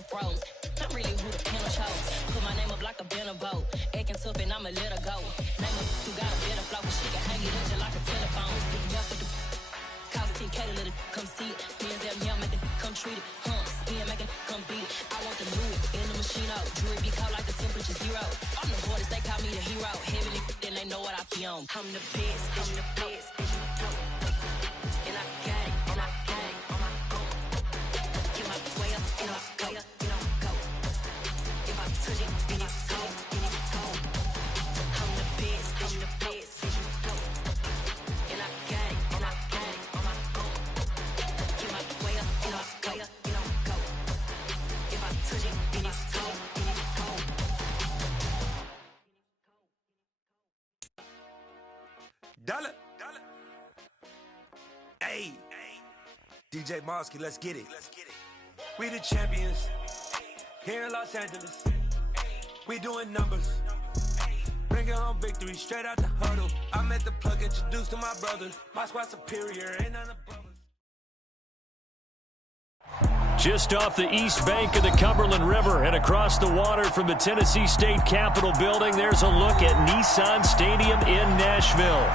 pen froze. I'm really who the pen chose. Put my name up like a banner boat. Acting tough and I'ma let her go. Name her who got a better flow, but she can hang it up just like a telephone. Speaking up with the cost 10K to let it come see it. Me and them young make it come treat it. Spin make it come beat it. I want the new in the machine out. Jewelry be cold like the temperature 0. I'm the hardest, they call me the hero. Heavenly, then they know what I be on. I'm the best, I'm the best. And I got it, and I got it on my own. Get my way up, and I go, and I go. If I touch it, then it's cold, then it's cold. I'm the best, I'm the best. And I got it, and I got it on my own. Get my way up, and I go, and I go. If I touch it, then it's cold, then it's cold. Dollar. Hey, DJ Mosky, let's get it. We the champions here in Los Angeles. We doing numbers. Bringing home victory straight out the huddle. I met the plug, introduced to my brothers. My squad superior, ain't none above us. Just off the east bank of the Cumberland River and across the water from the Tennessee State Capitol building, there's a look at Nissan Stadium in Nashville.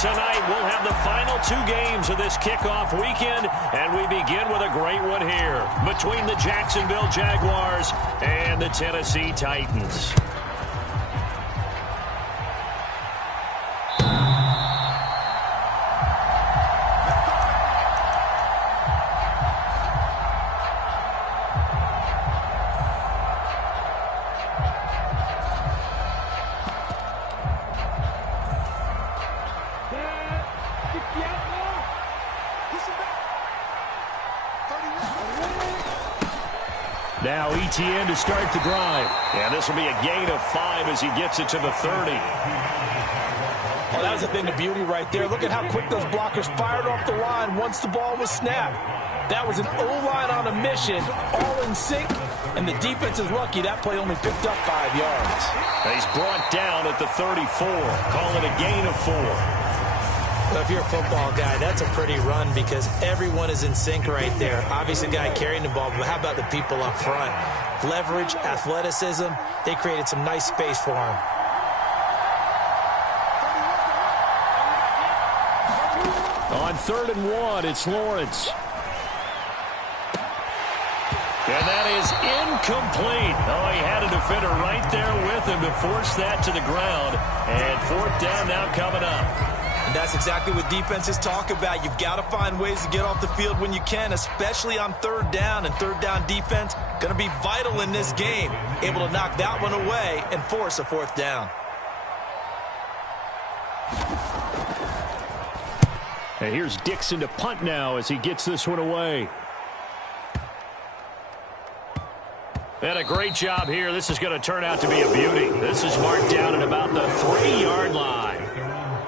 Tonight, we'll have the final 2 games of this kickoff weekend, and we begin with a great one here between the Jacksonville Jaguars and the Tennessee Titans. Now ETN to start the drive. And this will be a gain of 5 as he gets it to the 30. Well, that was a thing of beauty right there. Look at how quick those blockers fired off the line once the ball was snapped. That was an O-line on a mission, all in sync, and the defense is lucky that play only picked up 5 yards. He's brought down at the 34. Call it a gain of 4. Well, if you're a football guy, that's a pretty run because everyone is in sync right there. Obviously, the guy carrying the ball, but how about the people up front? Leverage, athleticism, they created some nice space for him. On 3rd and 1, it's Lawrence. And that is incomplete. Oh, he had a defender right there with him to force that to the ground. And 4th down now coming up. And that's exactly what defenses talk about. You've got to find ways to get off the field when you can, especially on 3rd down. And 3rd down defense going to be vital in this game. Able to knock that one away and force a 4th down. And here's Dixon to punt now as he gets this one away. And a great job here. This is going to turn out to be a beauty. This is marked down at about the 3-yard line.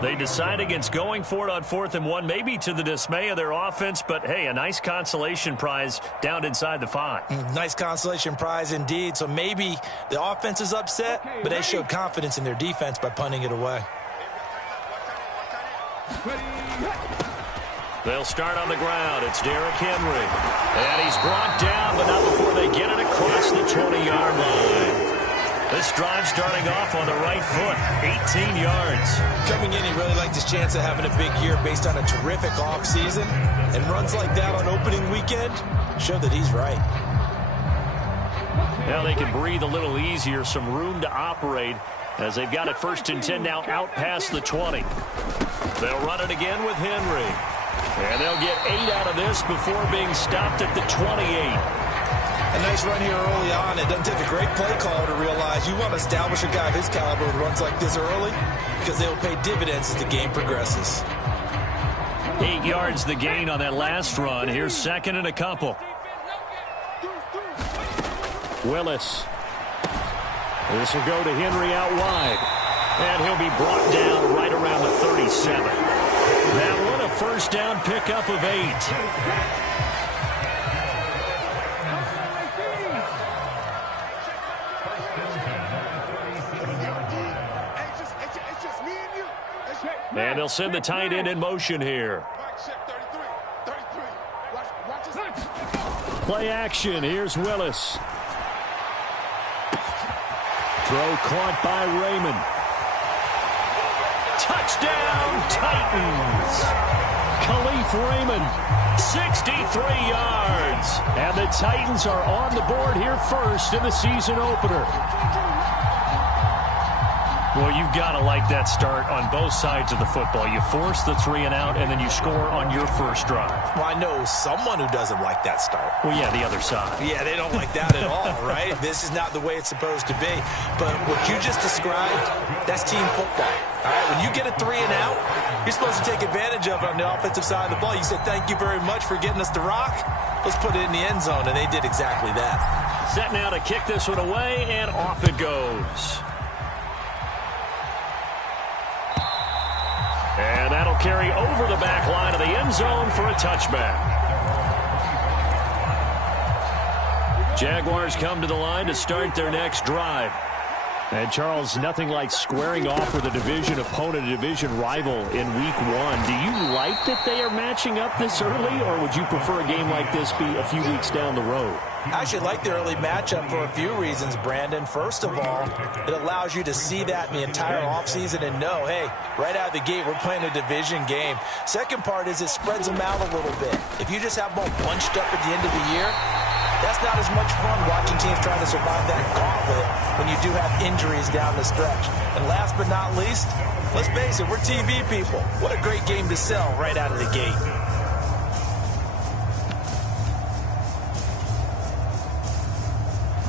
They decide against going for it on 4th and 1, maybe to the dismay of their offense, but hey, a nice consolation prize down inside the 5. Nice consolation prize indeed. So maybe the offense is upset, but they showed confidence in their defense by punting it away. They'll start on the ground. It's Derrick Henry. And he's brought down, but not before they get it across the 20-yard line. This drive starting off on the right foot, 18 yards. Coming in, he really liked his chance of having a big year based on a terrific offseason. And runs like that on opening weekend show that he's right. Now they can breathe a little easier, some room to operate as they've got it 1st and 10 now out past the 20. They'll run it again with Henry. And they'll get 8 out of this before being stopped at the 28. A nice run here early on. It doesn't take a great play caller to realize you want to establish a guy of his caliber who runs like this early because they will pay dividends as the game progresses. 8 yards the gain on that last run. Here's 2nd and a couple. Willis. This will go to Henry out wide. And he'll be brought down right around the 37. That one a 1st down pickup of 8. And they'll send the tight end in motion here. Play action. Here's Willis. throw caught by Raymond. Touchdown, Titans. Khalif Raymond, 63 yards. And the Titans are on the board here first in the season opener. Well, you've got to like that start on both sides of the football. You force the 3 and out, and then you score on your first drive. Well, I know someone who doesn't like that start. Well, yeah, the other side. Yeah, they don't like that at all, right? This is not the way it's supposed to be. But what you just described, that's team football. All right, when you get a 3 and out, you're supposed to take advantage of it on the offensive side of the ball. You say, thank you very much for getting us the rock. Let's put it in the end zone, and they did exactly that. Set now to kick this one away, and off it goes. And that'll carry over the back line of the end zone for a touchback. Jaguars come to the line to start their next drive. And, Charles, nothing like squaring off with a division opponent, a division rival in Week 1. Do you like that they are matching up this early, or would you prefer a game like this be a few weeks down the road? I actually like the early matchup for a few reasons, Brandon. First of all, it allows you to see that in the entire offseason and know, hey, right out of the gate, we're playing a division game. Second part is it spreads them out a little bit. If you just have them all bunched up at the end of the year, that's not as much fun watching teams trying to survive that gauntlet when you do have injuries down the stretch. And last but not least, let's face it, we're TV people. What a great game to sell right out of the gate.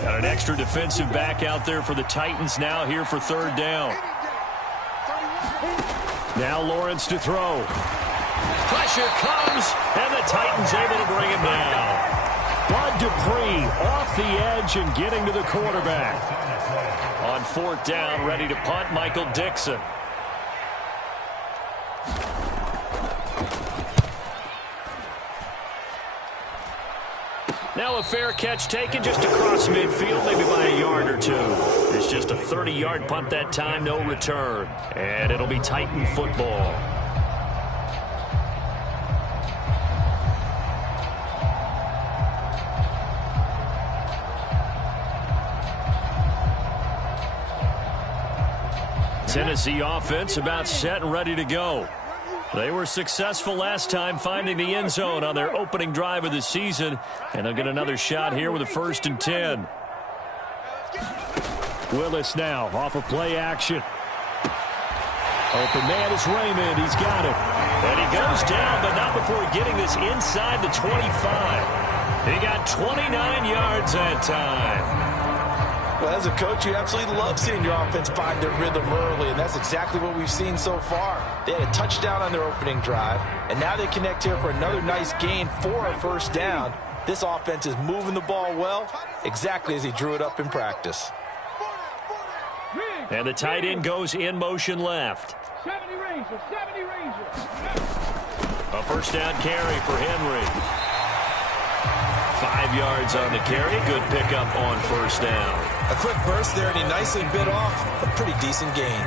Got an extra defensive back out there for the Titans now here for third down. Now Lawrence to throw. Pressure comes, and the Titans able to bring him down. Bud Dupree off the edge and getting to the quarterback. On fourth down, ready to punt, Michael Dixon. Now a fair catch taken just across midfield, maybe by a yard or two. It's just a 30-yard punt that time, no return. And it'll be Titan football. Tennessee offense about set and ready to go. They were successful last time finding the end zone on their opening drive of the season, and they'll get another shot here with a 1st and 10. Willis now off of play action. Open man is Raymond. He's got it. And he goes down, but not before getting this inside the 25. He got 29 yards that time. Well, as a coach, you absolutely love seeing your offense find their rhythm early, and that's exactly what we've seen so far. They had a touchdown on their opening drive, and now they connect here for another nice gain for a 1st down. This offense is moving the ball well, exactly as he drew it up in practice. And the tight end goes in motion left. 70 Rangers. A 1st down carry for Henry. 5 yards on the carry. Good pickup on 1st down. A quick burst there, and he nicely bit off a pretty decent gain.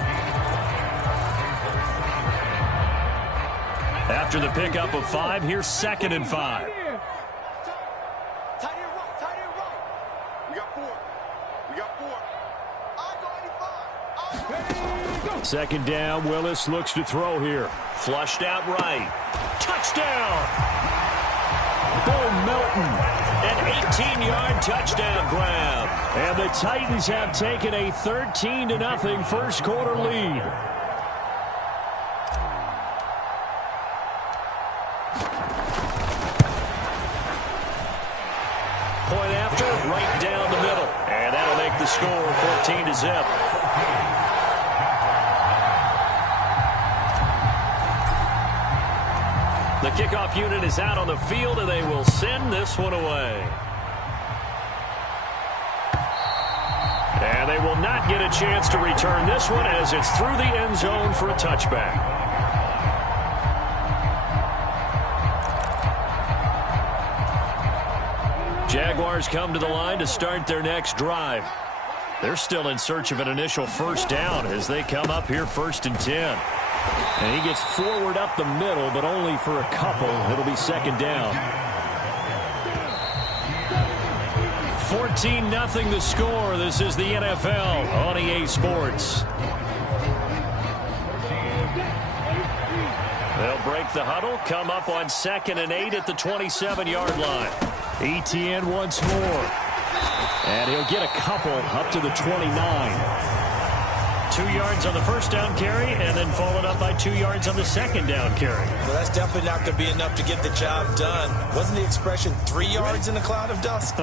After the pickup of 5, here's 2nd and 5. Second down, Willis looks to throw here. Flushed out right. Touchdown! Bo Melton. An 18-yard touchdown grab. And the Titans have taken a 13-0 first quarter lead. Point after, right down the middle. And that'll make the score 14-0. The kickoff unit is out on the field, and they will send this one away. And they will not get a chance to return this one as it's through the end zone for a touchback. Jaguars come to the line to start their next drive. They're still in search of an initial 1st down as they come up here 1st and 10. And he gets forward up the middle, but only for a couple. It'll be 2nd down. 14-0 the score. This is the NFL on EA Sports. They'll break the huddle, come up on 2nd and 8 at the 27-yard line. Etienne once more. And he'll get a couple up to the 29. 2 yards on the first down carry, and then followed up by 2 yards on the second down carry. Well, that's definitely not going to be enough to get the job done. Wasn't the expression 3 yards in a cloud of dust?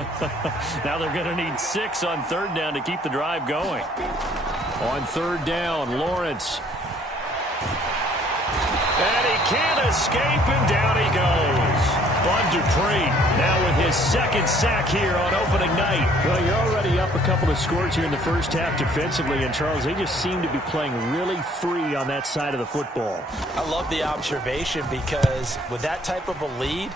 Now they're going to need 6 on 3rd down to keep the drive going. On 3rd down, Lawrence. And he can't escape, and down he goes. Bud Dupree now with his 2nd sack here on opening night. Well, you're already up a couple of scores here in the first half defensively, and Charles, they just seem to be playing really free on that side of the football. I love the observation because with that type of a lead,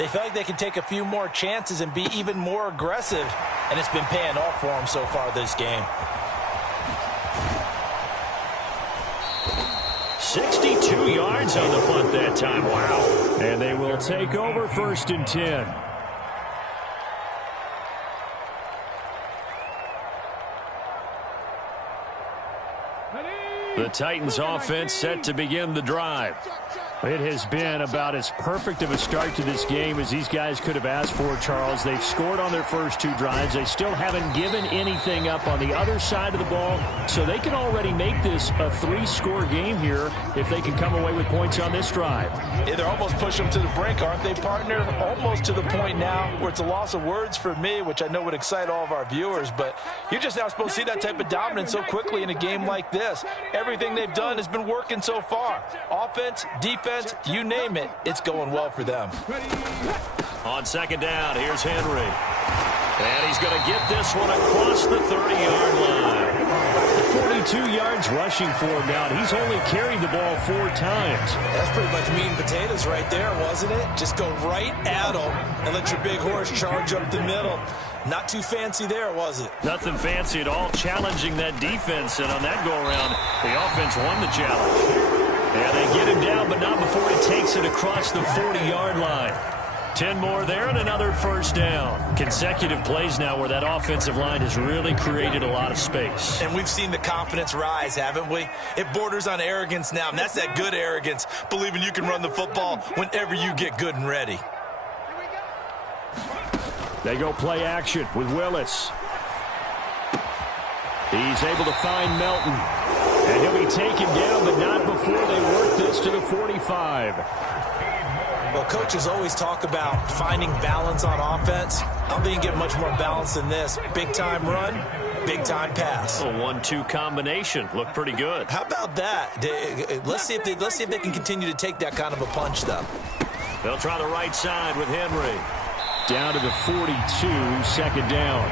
they feel like they can take a few more chances and be even more aggressive, and it's been paying off for them so far this game. 62 yards on the punt that time. Wow. And they will take over 1st and 10. The Titans offense set to begin the drive. It has been about as perfect of a start to this game as these guys could have asked for, Charles. They've scored on their first 2 drives. They still haven't given anything up on the other side of the ball, so they can already make this a 3-score game here if they can come away with points on this drive. Yeah, they're almost pushing them to the brink, aren't they, partner? Almost to the point now where it's a loss of words for me, which I know would excite all of our viewers, but you're just now supposed to see that type of dominance so quickly in a game like this. Everything they've done has been working so far. Offense, defense, you name it, it's going well for them. On 2nd down, here's Henry. And he's going to get this one across the 30-yard line. 42 yards rushing for him now. He's only carried the ball 4 times. That's pretty much meat and potatoes right there, wasn't it? Just go right at him and let your big horse charge up the middle. Not too fancy there, was it? Nothing fancy at all, challenging that defense. And on that go-around, the offense won the challenge. Yeah, they get him down, but not before he takes it across the 40-yard line. 10 more there and another 1st down. Consecutive plays now where that offensive line has really created a lot of space. And we've seen the confidence rise, haven't we? It borders on arrogance now, and that's that good arrogance, believing you can run the football whenever you get good and ready. They go play action with Willis. He's able to find Melton. And he'll be taken down, but not before they work this to the 45. Well, coaches always talk about finding balance on offense. I don't think you get much more balance than this. Big-time run, big-time pass. A 1-2 combination. Looked pretty good. How about that? Let's see if they can continue to take that kind of a punch, though. They'll try the right side with Henry. Down to the 42, 2nd down.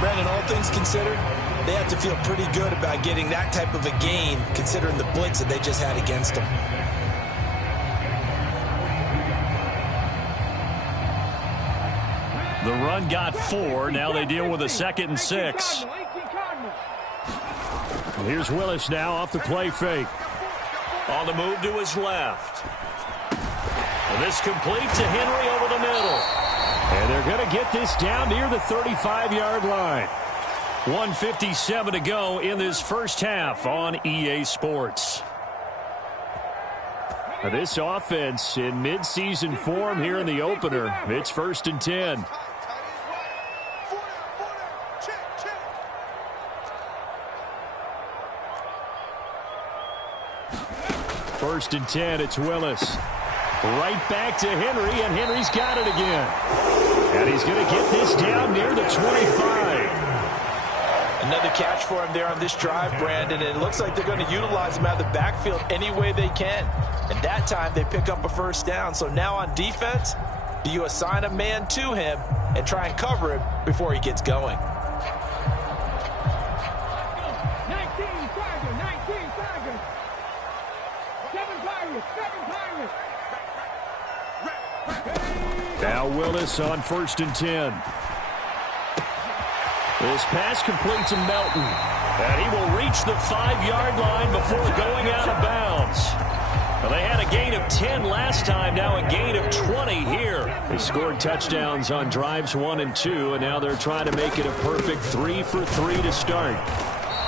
Brandon, all things considered, they have to feel pretty good about getting that type of a gain, considering the blitz that they just had against them. The run got 4. Now they deal with a 2nd and 6. Here's Willis now off the play fake. On the move to his left. And this complete to Henry over the middle. And they're going to get this down near the 35-yard line. 1:57 to go in this first half on EA Sports. Now this offense in midseason form here in the opener. It's 1st and 10. First and 10, it's Willis. Right back to Henry, and Henry's got it again. And he's going to get this down near the 25. Another catch for him there on this drive, Brandon, and it looks like they're going to utilize him out of the backfield any way they can. And that time they pick up a 1st down. So now on defense, do you assign a man to him and try and cover him before he gets going? 19 Tigers, 19 Tigers. 7 Pirates, 7 Pirates. Now Willis on 1st and 10. This pass complete to Melton. And he will reach the 5-yard line before going out of bounds. Well, they had a gain of 10 last time, now a gain of 20 here. They scored touchdowns on drives 1 and 2, and now they're trying to make it a perfect 3 for 3 to start.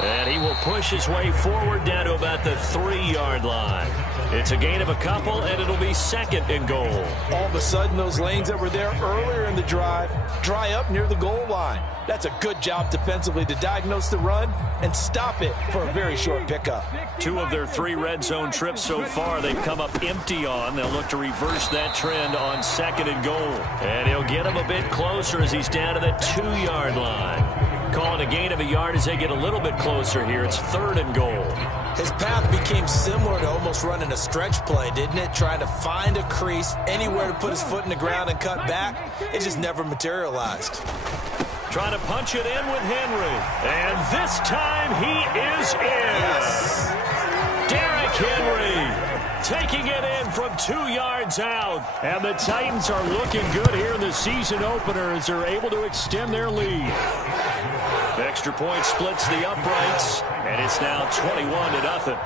And he will push his way forward down to about the 3-yard line. It's a gain of a couple, and it'll be 2nd and goal. All of a sudden, those lanes that were there earlier in the drive dry up near the goal line. That's a good job defensively to diagnose the run and stop it for a very short pickup. 2 of their 3 red zone trips so far they've come up empty on. They'll look to reverse that trend on 2nd and goal. And he'll get him a bit closer as he's down to the 2-yard line. Calling a gain of a yard as they get a little bit closer here. It's 3rd and goal. His path became similar to almost running a stretch play, didn't it? Trying to find a crease, anywhere to put his foot in the ground and cut back. It just never materialized. Trying to punch it in with Henry. And this time he is in. Yes. Derrick Henry taking it in from 2 yards out. And the Titans are looking good here in the season opener as they're able to extend their lead. The extra point splits the uprights, and it's now 21-0.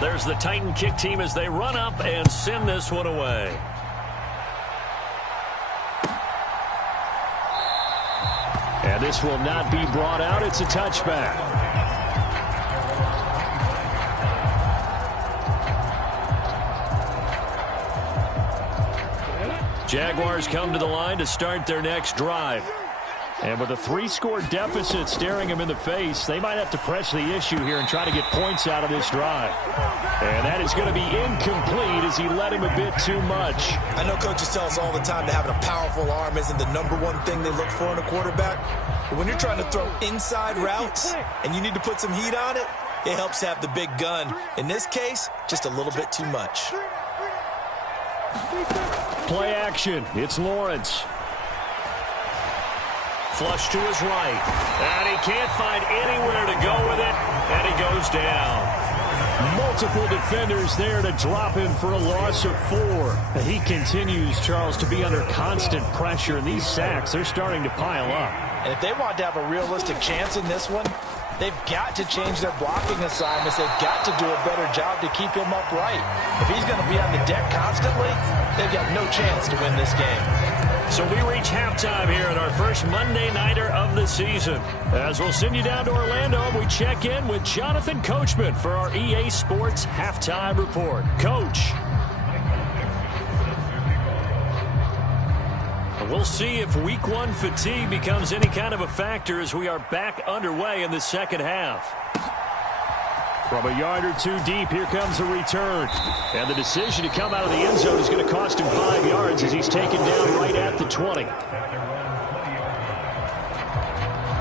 There's the Titan kick team as they run up and send this one away. And this will not be brought out. It's a touchback. Jaguars come to the line to start their next drive. And with a 3-score deficit staring them in the face, they might have to press the issue here and try to get points out of this drive. And that is going to be incomplete as he led him a bit too much. I know coaches tell us all the time that having a powerful arm isn't the #1 thing they look for in a quarterback. But when you're trying to throw inside routes and you need to put some heat on it, it helps have the big gun. In this case, just a little bit too much. Play action. It's Lawrence. Flush to his right. And he can't find anywhere to go with it. And he goes down. Multiple defenders there to drop him for a loss of 4. He continues, Charles, to be under constant pressure. And these sacks, they're starting to pile up. And if they want to have a realistic chance in this one, they've got to change their blocking assignments. They've got to do a better job to keep him upright. If he's going to be on the deck constantly, they've got no chance to win this game. So we reach halftime here at our first Monday Nighter of the season. As we'll send you down to Orlando, we check in with Jonathan Coachman for our EA Sports Halftime Report. Coach. We'll see if Week 1 fatigue becomes any kind of a factor as we are back underway in the second half. From a yard or 2 deep, here comes a return. And the decision to come out of the end zone is going to cost him 5 yards as he's taken down right at the 20.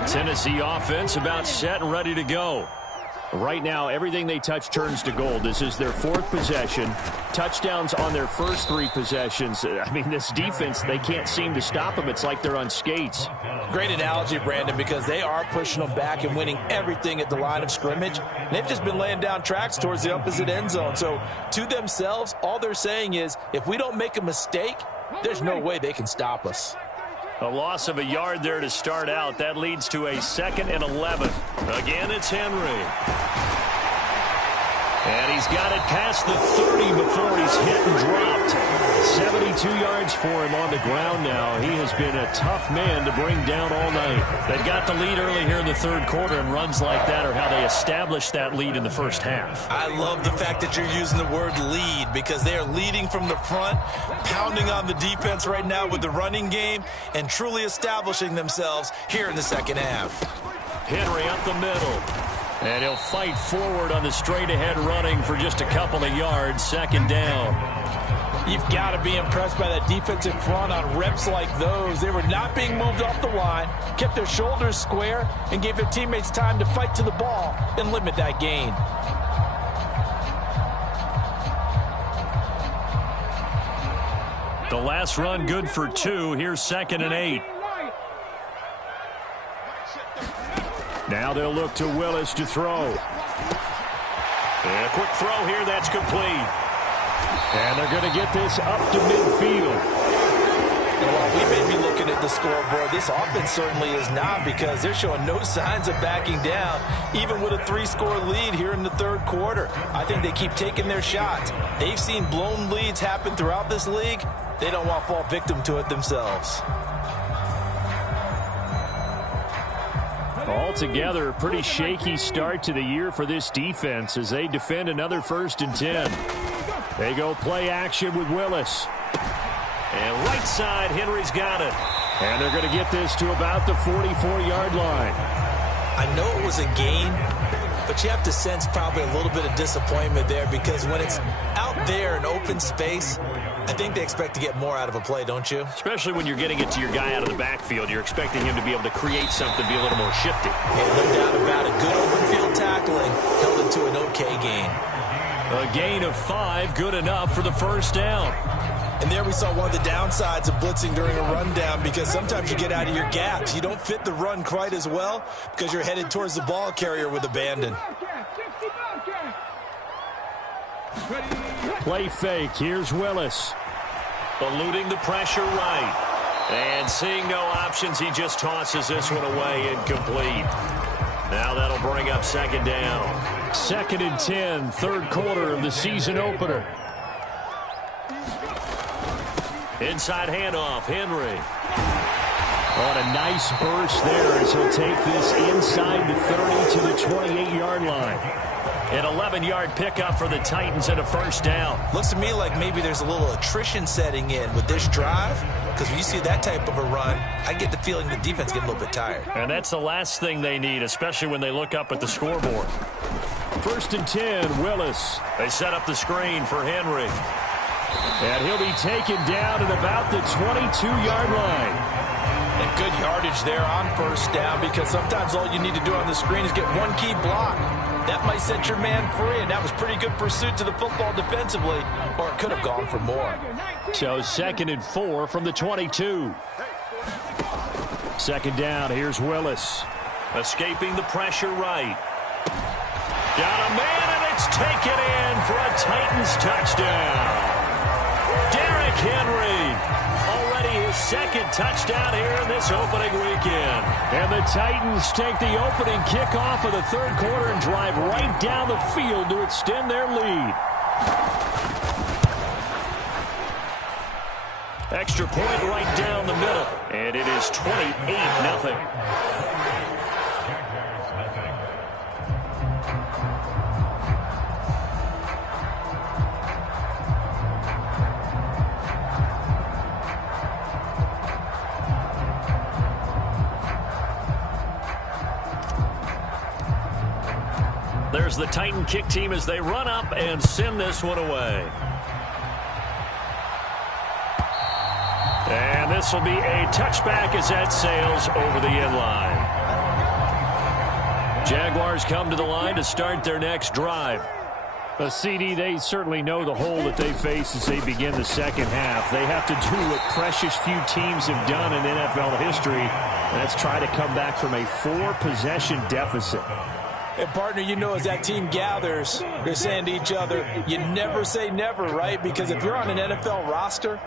Tennessee offense about set and ready to go. Right now, everything they touch turns to gold. This is their 4th possession. Touchdowns on their first 3 possessions. I mean, this defense, they can't seem to stop them. It's like they're on skates. Great analogy, Brandon, because they are pushing them back and winning everything at the line of scrimmage. They've just been laying down tracks towards the opposite end zone. So, to themselves, all they're saying is, if we don't make a mistake, there's no way they can stop us. A loss of a yard there to start out. That leads to a 2nd and 11. Again, it's Henry. And he's got it past the 30 before he's hit and dropped. 72 yards for him on the ground now. He has been a tough man to bring down all night. They've got the lead early here in the 3rd quarter, and runs like that are how they established that lead in the first half. I love the fact that you're using the word lead because they are leading from the front, pounding on the defense right now with the running game, and truly establishing themselves here in the second half. Henry up the middle. And he'll fight forward on the straight-ahead running for just a couple of yards. 2nd down. You've got to be impressed by that defensive front on reps like those. They were not being moved off the line, kept their shoulders square, and gave their teammates time to fight to the ball and limit that gain. The last run good for 2. Here's 2nd and 8. Now they'll look to Willis to throw. And a quick throw here, that's complete. And they're going to get this up to midfield. And while we may be looking at the scoreboard, this offense certainly is not, because they're showing no signs of backing down, even with a 3-score lead here in the third quarter. I think they keep taking their shots. They've seen blown leads happen throughout this league. They don't want to fall victim to it themselves. Altogether, a pretty shaky start to the year for this defense as they defend another 1st and 10. They go play action with Willis. And right side, Henry's got it. And they're going to get this to about the 44-yard line. I know it was a gain, but you have to sense probably a little bit of disappointment there, because when it's out there in open space, I think they expect to get more out of a play, don't you? Especially when you're getting it to your guy out of the backfield. You're expecting him to be able to create something, be a little more shifty. Yeah, no doubt about it. Good open field tackling held it to an okay gain. A gain of 5, good enough for the first down. And there we saw one of the downsides of blitzing during a rundown, because sometimes you get out of your gaps. You don't fit the run quite as well because you're headed towards the ball carrier with abandon. Play fake. Here's Willis. Eluding the pressure right. And seeing no options, he just tosses this one away, incomplete. Now that'll bring up 2nd down. 2nd and 10, third quarter of the season opener. Inside handoff, Henry. On a nice burst there as he'll take this inside the 30 to the 28-yard line. An 11-yard pickup for the Titans and a first down. Looks to me like maybe there's a little attrition setting in with this drive, because when you see that type of a run, I get the feeling the defense gets a little bit tired. And that's the last thing they need, especially when they look up at the scoreboard. 1st and 10, Willis. They set up the screen for Henry. And he'll be taken down at about the 22-yard line. And good yardage there on first down, because sometimes all you need to do on the screen is get one key block. That might set your man free, and that was pretty good pursuit to the football defensively, or it could have gone for more. So 2nd and 4 from the 22. 2nd down, here's Willis. Escaping the pressure right. Got a man, and it's taken in for a Titans touchdown. Derrick Henry, already his 2nd touchdown here in this opening weekend. And the Titans take the opening kickoff of the third quarter and drive right down the field to extend their lead. Extra point right down the middle, and it is 28-0. There's the Titan kick team as they run up and send this one away. And this will be a touchback as that sails over the end line. Jaguars come to the line to start their next drive. CD, they certainly know the hole that they face as they begin the second half. They have to do what precious few teams have done in NFL history, and that's try to come back from a 4-possession deficit. And, partner, you know, as that team gathers, they're saying to each other, you never say never, right? Because if you're on an NFL roster,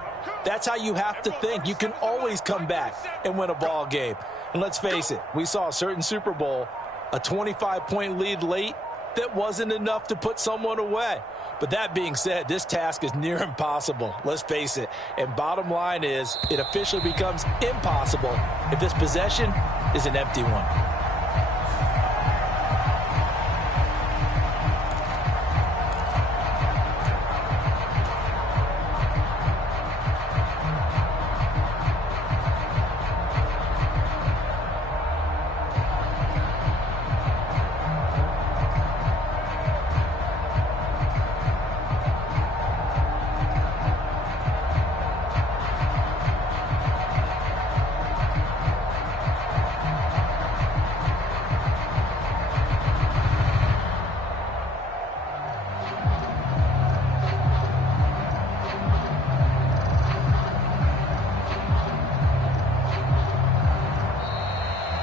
that's how you have to think. You can always come back and win a ball game. And let's face it, we saw a certain Super Bowl, a 25-point lead late that wasn't enough to put someone away. But that being said, this task is near impossible. Let's face it. And bottom line is, it officially becomes impossible if this possession is an empty one.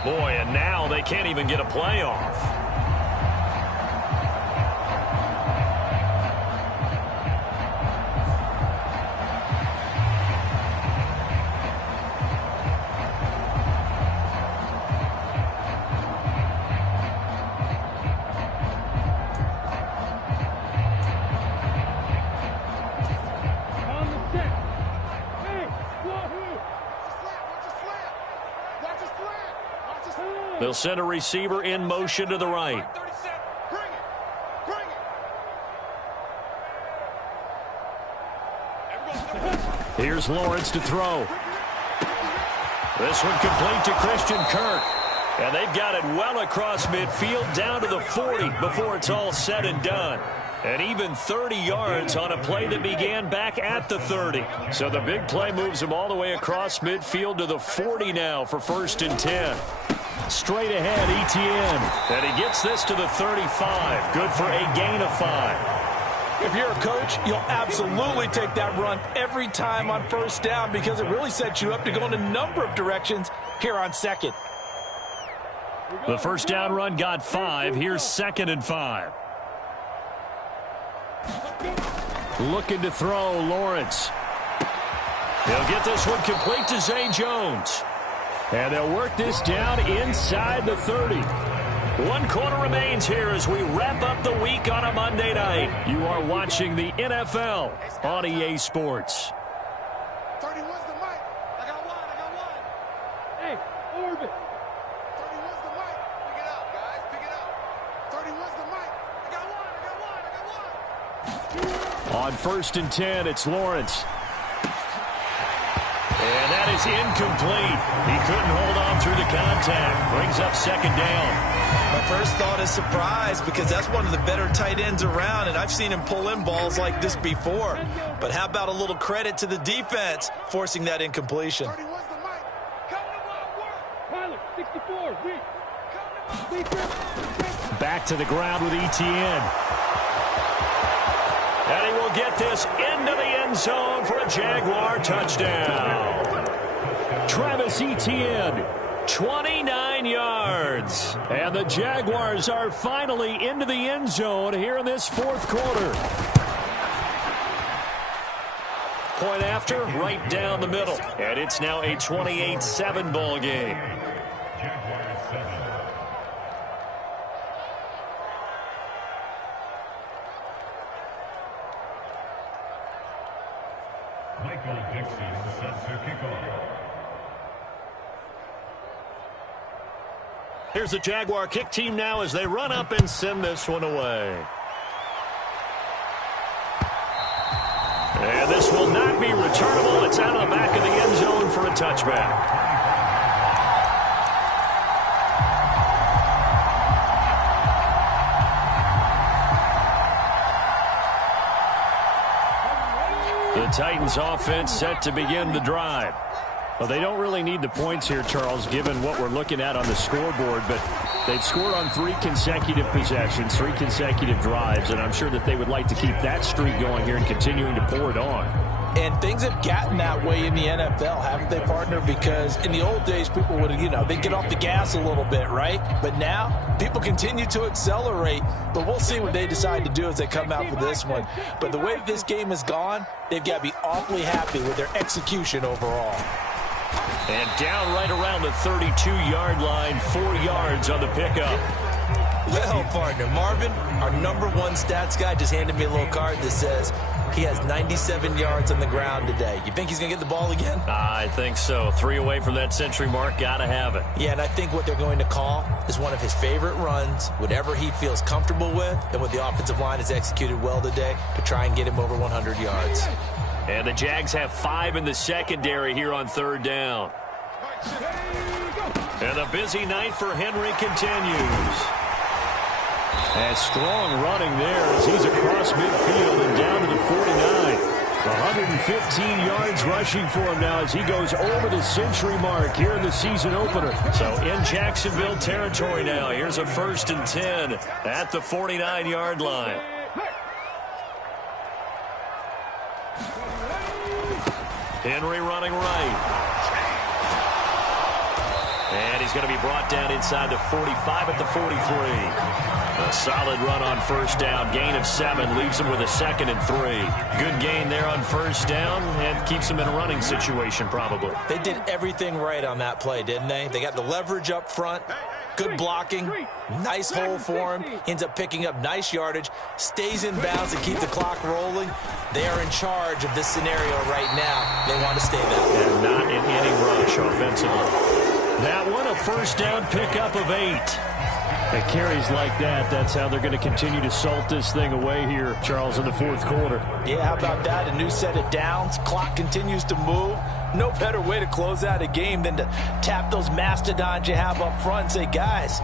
Boy, and now they can't even get a playoff. He'll send a receiver in motion to the right. Here's Lawrence to throw. This one complete to Christian Kirk. And they've got it well across midfield down to the 40 before it's all said and done. And even 30 yards on a play that began back at the 30. So the big play moves him all the way across midfield to the 40 now for 1st and 10. Straight ahead, Etienne. And he gets this to the 35. Good for a gain of 5. If you're a coach, you'll absolutely take that run every time on 1st down because it really sets you up to go in a number of directions here on 2nd. The 1st down run got 5. Here's 2nd and 5. Looking to throw, Lawrence. He'll get this one complete to Zay Jones. And they'll work this down inside the 30. 1 quarter remains here as we wrap up the week on a Monday night. You are watching the NFL on EA Sports. 31's the mic. I got one. Hey, Orbit. 31's the mic. Pick it up, guys. Pick it up. 31's the mic. I got one. On 1st and 10, it's Lawrence. And that is incomplete. He couldn't hold on through the contact. Brings up 2nd down. My first thought is surprise because that's one of the better tight ends around, and I've seen him pull in balls like this before. But how about a little credit to the defense forcing that incompletion? 31's the mic. Come to my work. Pilot, 64. Weak. Back to the ground with Etienne. And he will get this into the end zone for a Jaguar touchdown. Travis Etienne, 29 yards. And the Jaguars are finally into the end zone here in this 4th quarter. Point after, right down the middle. And it's now a 28-7 ball game. Here's the Jaguar kick team now as they run up and send this one away. And this will not be returnable. It's out of the back of the end zone for a touchback. The Titans offense set to begin the drive. Well, they don't really need the points here, Charles, given what we're looking at on the scoreboard, but they've scored on 3 consecutive possessions, 3 consecutive drives, and I'm sure that they would like to keep that streak going here and continuing to pour it on. And things have gotten that way in the NFL, haven't they, partner? Because in the old days, people would, they'd get off the gas a little bit, right? But now, people continue to accelerate, but we'll see what they decide to do as they come out for this one. But the way that this game has gone, they've got to be awfully happy with their execution overall. And down right around the 32-yard line, 4 yards on the pickup. Well, partner, Marvin, our #1 stats guy, just handed me a little card that says he has 97 yards on the ground today. You think he's going to get the ball again? I think so. 3 away from that century mark. Got to have it. Yeah, and I think what they're going to call is one of his favorite runs, whatever he feels comfortable with, and what the offensive line has executed well today to try and get him over 100 yards. And the Jags have 5 in the secondary here on 3rd down. And the busy night for Henry continues. And strong running there as he's across midfield and down to the 49. 115 yards rushing for him now as he goes over the century mark here in the season opener. So in Jacksonville territory now. Here's a 1st and 10 at the 49-yard line. Henry running right. And he's going to be brought down inside the 45 at the 43. A solid run on 1st down. Gain of 7 leaves him with a 2nd and 3. Good gain there on 1st down and keeps him in a running situation probably. They did everything right on that play, didn't they? They got the leverage up front. Good blocking. Nice hole for him. Ends up picking up nice yardage. Stays in bounds and keeps the clock rolling. They are in charge of this scenario right now. They want to stay that way. And not in any rush offensively. That one, a first down pickup of 8. At carries like that, that's how they're going to continue to salt this thing away here, Charles, in the fourth quarter. Yeah, how about that? A new set of downs. Clock continues to move. No better way to close out a game than to tap those mastodons you have up front and say, guys,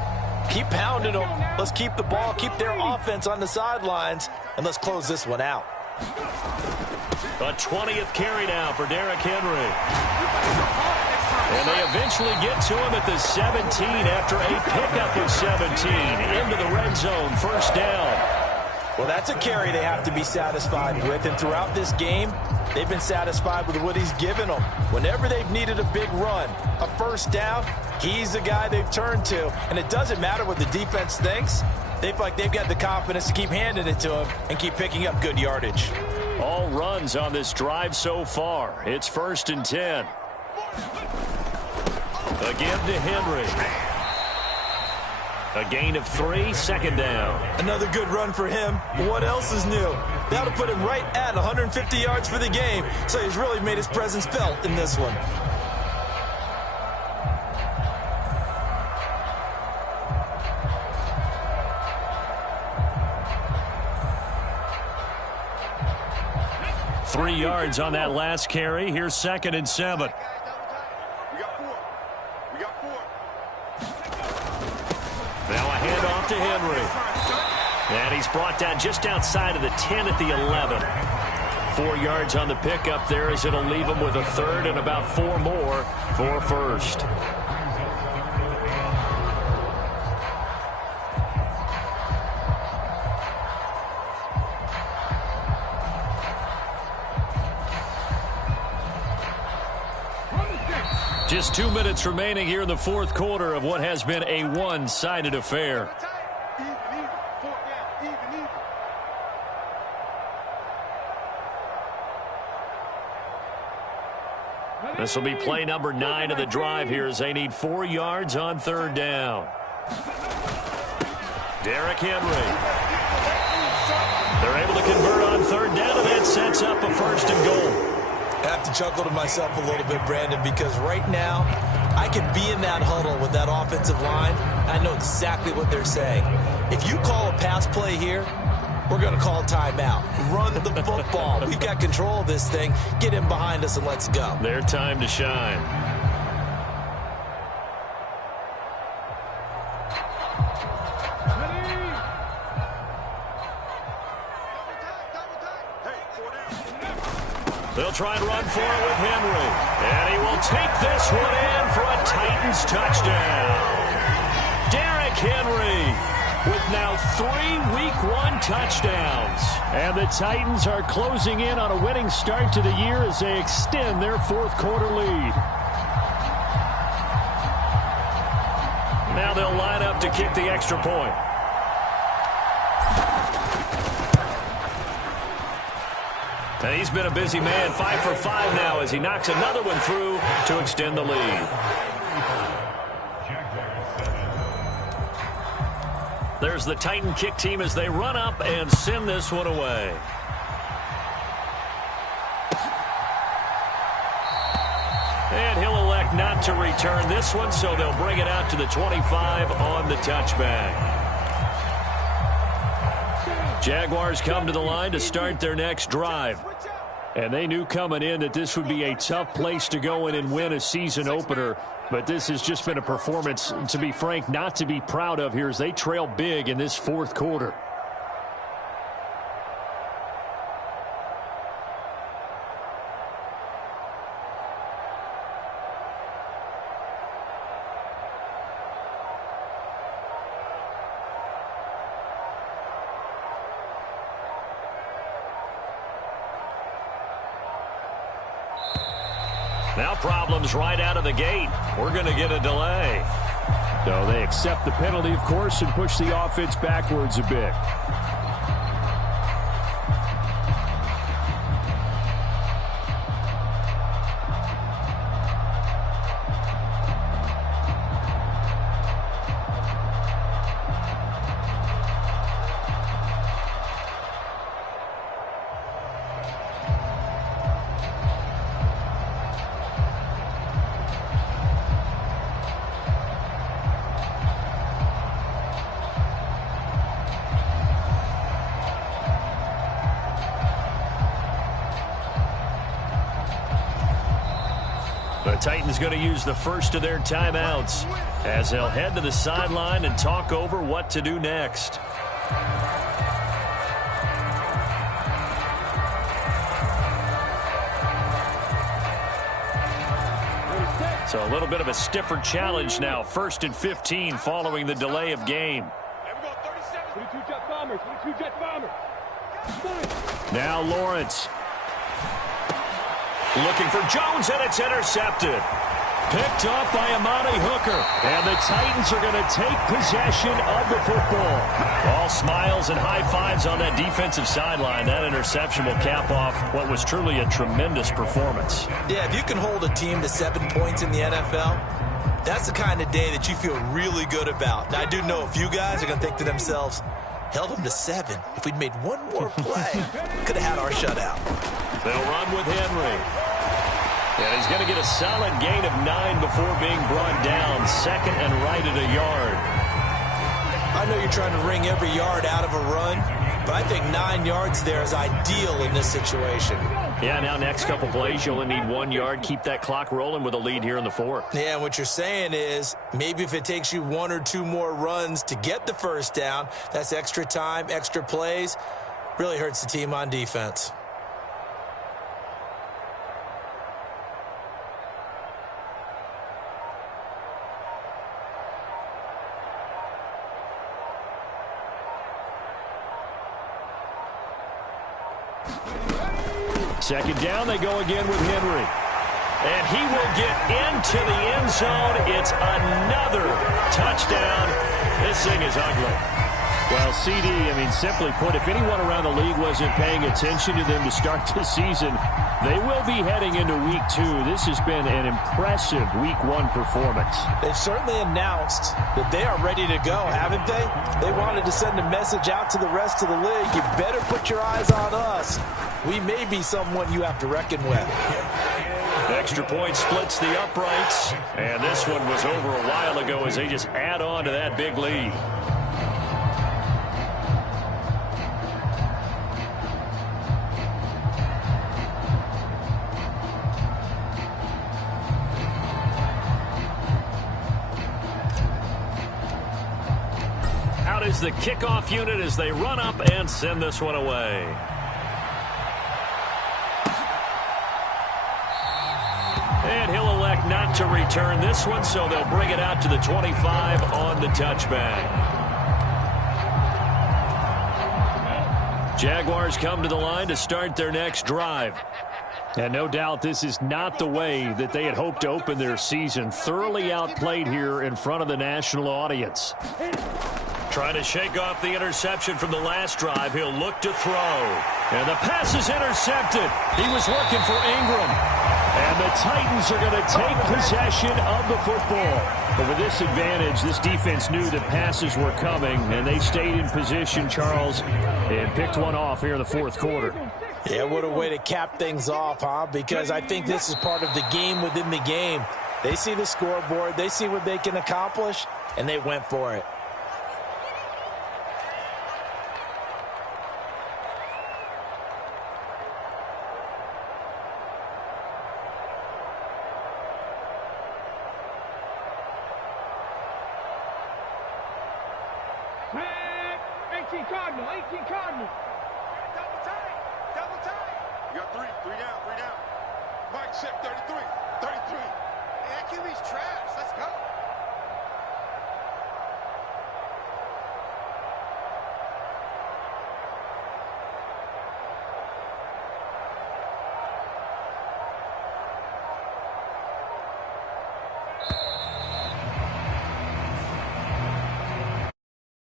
keep pounding them. Let's keep the ball, keep their offense on the sidelines, and let's close this one out. A 20th carry now for Derrick Henry. And they eventually get to him at the 17 after a pickup of 17 into the red zone, first down. Well, that's a carry they have to be satisfied with, and throughout this game, they've been satisfied with what he's given them. Whenever they've needed a big run, a first down, he's the guy they've turned to. And it doesn't matter what the defense thinks. They feel like they've got the confidence to keep handing it to him and keep picking up good yardage. All runs on this drive so far. It's 1st and 10. Again to Henry. A gain of 3, second down. Another good run for him. What else is new? That'll put him right at 150 yards for the game, so he's really made his presence felt in this one. Three yards on that last carry. Here's 2nd and 7. Now a handoff to Henry. And he's brought down just outside of the 10 at the 11. 4 yards on the pickup there as it'll leave him with a third and about 4 more for first. Just 2 minutes remaining here in the fourth quarter of what has been a one-sided affair. This will be play number 9 of the drive here as they need 4 yards on third down. Derrick Henry. They're able to convert on third down, and that sets up a 1st and goal. I have to chuckle to myself a little bit, Brandon, because right now I could be in that huddle with that offensive line. I know exactly what they're saying. If you call a pass play here, we're going to call timeout. Run the football. We've got control of this thing. Get him behind us and let's go. Their time to shine. They'll try and run for it with Henry. And he will take this one in for a Titans touchdown. Derrick Henry with now 3 Week 1 touchdowns. And the Titans are closing in on a winning start to the year as they extend their fourth quarter lead. Now they'll line up to kick the extra point. And he's been a busy man, 5 for 5 now as he knocks another one through to extend the lead. There's the Titan kick team as they run up and send this one away. And he'll elect not to return this one, so they'll bring it out to the 25 on the touchback. Jaguars come to the line to start their next drive. And they knew coming in that this would be a tough place to go in and win a season opener. But this has just been a performance, to be frank, not to be proud of here as they trail big in this fourth quarter. Now problems right out of the gate. We're going to get a delay. So they accept the penalty, of course, and push the offense backwards a bit. Titans going to use the first of their timeouts as they'll head to the sideline and talk over what to do next. So a little bit of a stiffer challenge now. 1st and 15 following the delay of game. Now Lawrence. Looking for Jones, and it's intercepted. Picked off by Amani Hooker. And the Titans are going to take possession of the football. All smiles and high fives on that defensive sideline. That interception will cap off what was truly a tremendous performance. Yeah, if you can hold a team to 7 points in the NFL, that's the kind of day that you feel really good about. Now, I do know a few guys are going to think to themselves, held them to 7. If we'd made one more play, could have had our shutout. They'll run with Henry. And he's going to get a solid gain of 9 before being brought down. 2nd and right at a yard. I know you're trying to wring every yard out of a run, but I think 9 yards there is ideal in this situation. Yeah, now next couple plays, you only need 1 yard. Keep that clock rolling with a lead here in the 4th. Yeah, and what you're saying is maybe if it takes you 1 or 2 more runs to get the first down, that's extra time, extra plays. Really hurts the team on defense. Second down, they go again with Henry. And he will get into the end zone. It's another touchdown. This thing is ugly. Well, CD, simply put, if anyone around the league wasn't paying attention to them to start this season, they will be heading into Week 2. This has been an impressive Week 1 performance. They've certainly announced that they are ready to go, haven't they? They wanted to send a message out to the rest of the league. You better put your eyes on us. We may be someone you have to reckon with. Extra point splits the uprights. And this one was over a while ago as they just add on to that big lead. Out is the kickoff unit as they run up and send this one away. And he'll elect not to return this one, so they'll bring it out to the 25 on the touchback. Jaguars come to the line to start their next drive. And no doubt this is not the way that they had hoped to open their season. Thoroughly outplayed here in front of the national audience. Trying to shake off the interception from the last drive. He'll look to throw. And the pass is intercepted. He was looking for Ingram. And the Titans are going to take possession of the football. But with this advantage, this defense knew that passes were coming, and they stayed in position, Charles, and picked one off here in the 4th quarter. Yeah, what a way to cap things off, huh? Because I think this is part of the game within the game. They see the scoreboard, they see what they can accomplish, and they went for it. Double time. You got three down. Mike, set 33. Yeah, QB's trash. Let's go.